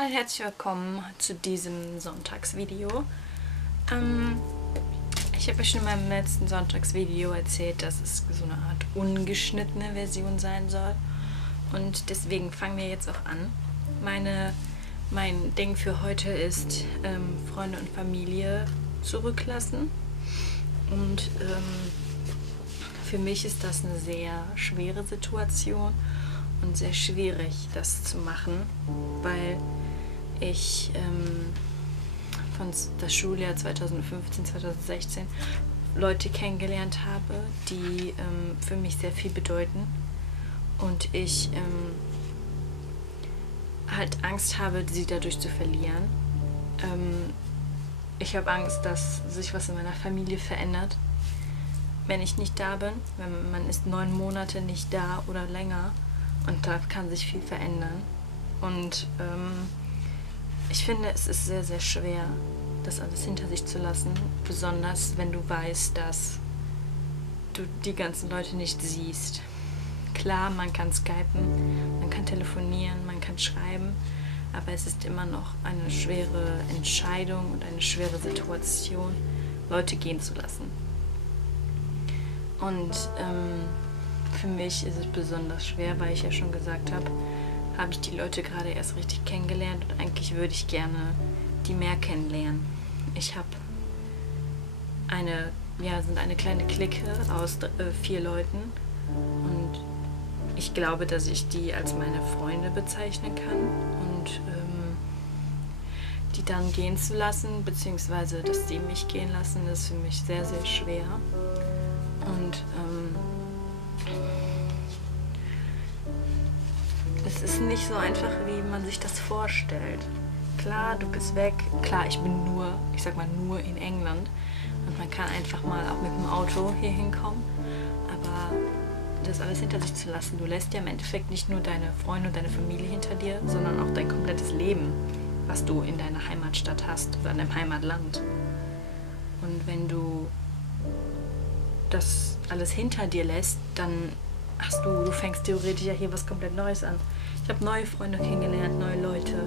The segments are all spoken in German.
Hallo, herzlich willkommen zu diesem Sonntagsvideo. Ich habe euch schon in meinem letzten Sonntagsvideo erzählt, dass es so eine Art ungeschnittene Version sein soll. Und deswegen fangen wir jetzt auch an. Mein Ding für heute ist Freunde und Familie zurücklassen. Und für mich ist das eine sehr schwere Situation und sehr schwierig, das zu machen, weil ich von das Schuljahr 2015, 2016 Leute kennengelernt habe, die für mich sehr viel bedeuten und ich halt Angst habe, sie dadurch zu verlieren. Ich habe Angst, dass sich was in meiner Familie verändert, wenn ich nicht da bin. Man ist 9 Monate nicht da oder länger und da kann sich viel verändern. Und ich finde, es ist sehr, sehr schwer, das alles hinter sich zu lassen, besonders wenn du weißt, dass du die ganzen Leute nicht siehst. Klar, man kann skypen, man kann telefonieren, man kann schreiben, aber es ist immer noch eine schwere Entscheidung und eine schwere Situation, Leute gehen zu lassen. Und für mich ist es besonders schwer, weil ich ja schon gesagt habe ich die Leute gerade erst richtig kennengelernt und eigentlich würde ich gerne die mehr kennenlernen. Ich habe sind eine kleine Clique aus 4 Leuten und ich glaube, dass ich die als meine Freunde bezeichnen kann und die dann gehen zu lassen, beziehungsweise dass die mich gehen lassen, ist für mich sehr, sehr schwer. Und es ist nicht so einfach, wie man sich das vorstellt. Klar, du bist weg. Klar, ich bin nur in England. Und man kann einfach mal auch mit dem Auto hier hinkommen. Aber das alles hinter sich zu lassen, du lässt ja im Endeffekt nicht nur deine Freunde und deine Familie hinter dir, sondern auch dein komplettes Leben, was du in deiner Heimatstadt hast oder in deinem Heimatland. Und wenn du das alles hinter dir lässt, dann du fängst theoretisch ja hier was komplett Neues an. Ich habe neue Freunde kennengelernt, neue Leute.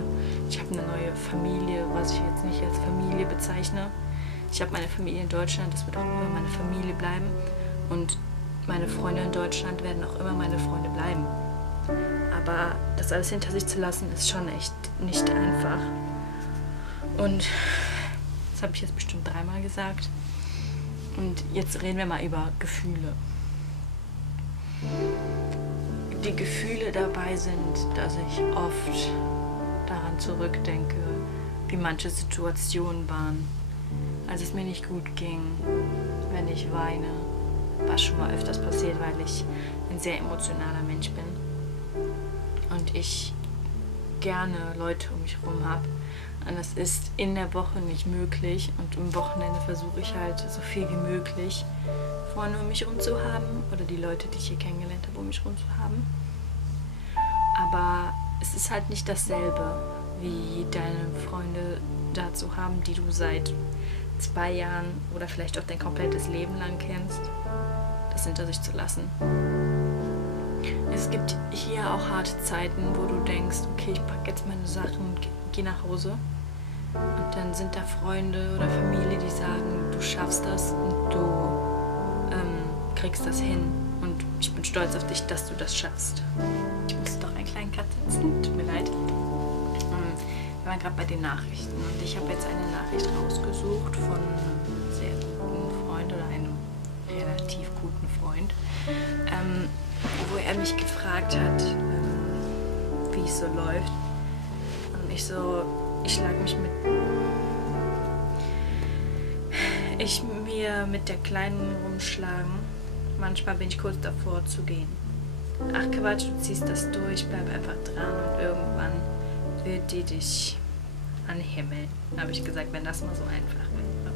Ich habe eine neue Familie, was ich jetzt nicht als Familie bezeichne. Ich habe meine Familie in Deutschland, das wird auch immer meine Familie bleiben. Und meine Freunde in Deutschland werden auch immer meine Freunde bleiben. Aber das alles hinter sich zu lassen, ist schon echt nicht einfach. Und das habe ich jetzt bestimmt 3-mal gesagt. Und jetzt reden wir mal über Gefühle. Die Gefühle dabei sind, dass ich oft daran zurückdenke, wie manche Situationen waren, als es mir nicht gut ging, wenn ich weine, was schon mal öfters passiert, weil ich ein sehr emotionaler Mensch bin und ich gerne Leute um mich herum habe. Und das ist in der Woche nicht möglich und am Wochenende versuche ich halt so viel wie möglich Freunde um mich herum zu haben oder die Leute, die ich hier kennengelernt habe, um mich herum zu haben. Aber es ist halt nicht dasselbe, wie deine Freunde da zu haben, die du seit 2 Jahren oder vielleicht auch dein komplettes Leben lang kennst, das hinter sich zu lassen. Es gibt hier auch harte Zeiten, wo du denkst, okay, ich packe jetzt meine Sachen und gehe nach Hause. Und dann sind da Freunde oder Familie, die sagen, du schaffst das und du kriegst das hin. Und ich bin stolz auf dich, dass du das schaffst. Ich muss doch einen kleinen Cut setzen, tut mir leid. Wir waren gerade bei den Nachrichten und ich habe jetzt eine Nachricht rausgesucht von einem sehr guten Freund oder einem relativ guten Freund, wo er mich gefragt hat, wie es so läuft. Und ich lag mich mit der Kleinen rumschlagen. Manchmal bin ich kurz davor zu gehen. Ach Quatsch, du ziehst das durch, bleib einfach dran und irgendwann wird die dich anhimmeln. Habe ich gesagt, wenn das mal so einfach wäre.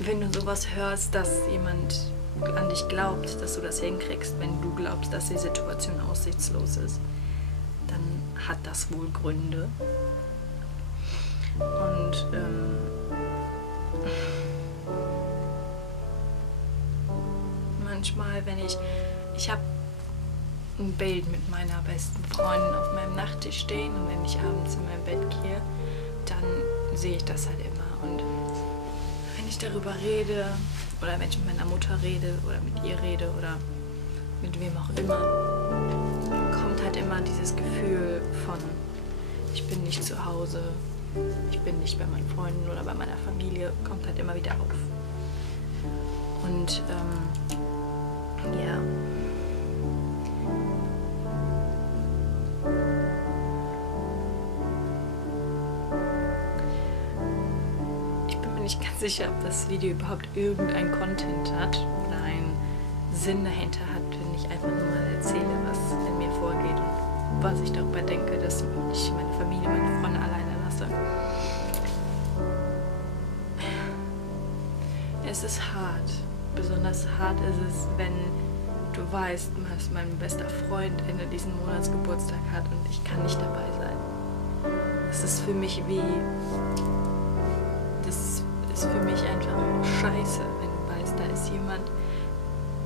Wenn du sowas hörst, dass jemand an dich glaubt, dass du das hinkriegst, wenn du glaubst, dass die Situation aussichtslos ist, dann hat das wohl Gründe. Und manchmal, wenn ich habe ein Bild mit meiner besten Freundin auf meinem Nachttisch stehen und wenn ich abends in mein Bett gehe, dann sehe ich das halt immer. Und wenn ich darüber rede oder wenn ich mit meiner Mutter rede oder mit ihr rede oder mit wem auch immer, kommt halt immer dieses Gefühl von, ich bin nicht zu Hause, ich bin nicht bei meinen Freunden oder bei meiner Familie, kommt halt immer wieder auf. Und ja. Ich bin mir nicht ganz sicher, ob das Video überhaupt irgendein Content hat oder einen Sinn dahinter hat, wenn ich einfach nur mal erzähle, was in mir vorgeht und was ich darüber denke, dass ich meine Familie, meine Freunde alleine lasse. Es ist hart. Besonders hart ist es, wenn du weißt, dass mein bester Freund Ende diesen Monats Geburtstag hat und ich kann nicht dabei sein. Es ist für mich das ist für mich einfach scheiße, wenn du weißt, da ist jemand,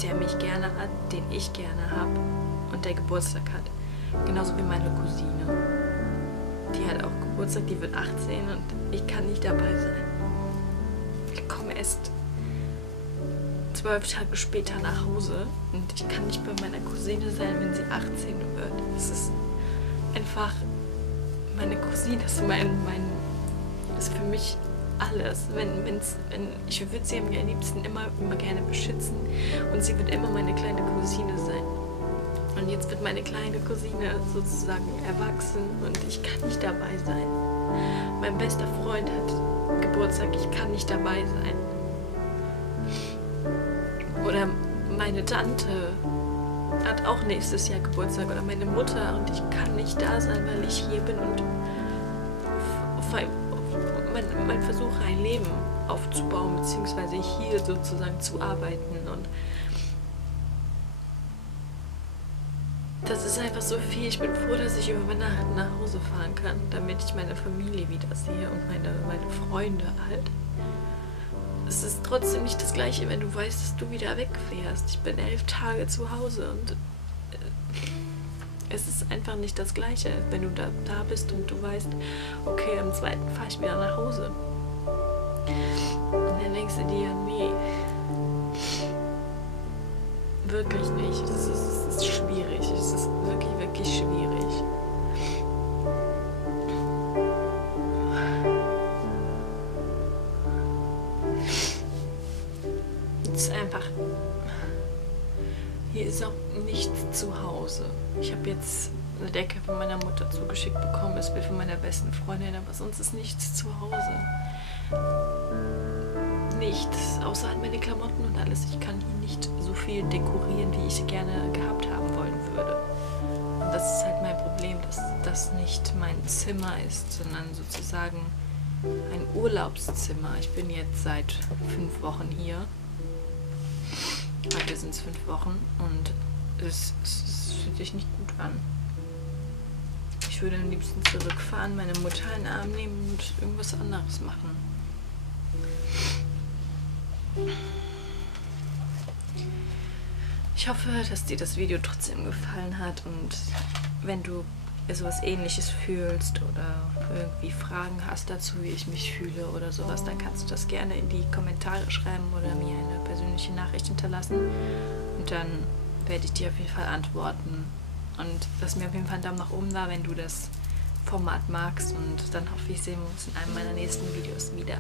der mich gerne hat, den ich gerne habe und der Geburtstag hat. Genauso wie meine Cousine. Die hat auch Geburtstag, die wird 18 und ich kann nicht dabei sein. Ich komme erst 12 Tage später nach Hause und ich kann nicht bei meiner Cousine sein, wenn sie 18 wird. Es ist einfach, meine Cousine ist ist für mich alles. Ich würde sie am liebsten immer gerne beschützen und sie wird immer meine kleine Cousine sein. Und jetzt wird meine kleine Cousine sozusagen erwachsen und ich kann nicht dabei sein. Mein bester Freund hat Geburtstag, ich kann nicht dabei sein. Oder meine Tante hat auch nächstes Jahr Geburtstag oder meine Mutter und ich kann nicht da sein, weil ich hier bin und mein Versuch, ein Leben aufzubauen, beziehungsweise hier sozusagen zu arbeiten. Und das ist einfach so viel. Ich bin froh, dass ich über Weihnachten nach Hause fahren kann, damit ich meine Familie wieder sehe und meine Freunde halt. Es ist trotzdem nicht das Gleiche, wenn du weißt, dass du wieder wegfährst. Ich bin 11 Tage zu Hause und es ist einfach nicht das Gleiche, wenn du da bist und du weißt, okay, am 2. fahre ich wieder nach Hause. Und dann denkst du dir, nee, wirklich nicht. Es ist schwierig. Es ist wirklich, wirklich schwierig. Es ist einfach, hier ist auch nichts zu Hause. Ich habe jetzt eine Decke von meiner Mutter zugeschickt bekommen, das Bild von meiner besten Freundin, aber sonst ist nichts zu Hause. Nichts, außer halt meine Klamotten und alles. Ich kann hier nicht so viel dekorieren, wie ich gerne gehabt haben wollen würde. Und das ist halt mein Problem, dass das nicht mein Zimmer ist, sondern sozusagen ein Urlaubszimmer. Ich bin jetzt seit 5 Wochen hier. Heute sind es 5 Wochen und es fühlt sich nicht gut an. Ich würde am liebsten zurückfahren, meine Mutter in den Arm nehmen und irgendwas anderes machen. Ich hoffe, dass dir das Video trotzdem gefallen hat und wenn du sowas Ähnliches fühlst oder irgendwie Fragen hast dazu, wie ich mich fühle oder sowas, dann kannst du das gerne in die Kommentare schreiben oder mir eine persönliche Nachricht hinterlassen und dann werde ich dir auf jeden Fall antworten. Und lass mir auf jeden Fall einen Daumen nach oben da, wenn du das Format magst und dann hoffe ich, sehen wir uns in einem meiner nächsten Videos wieder.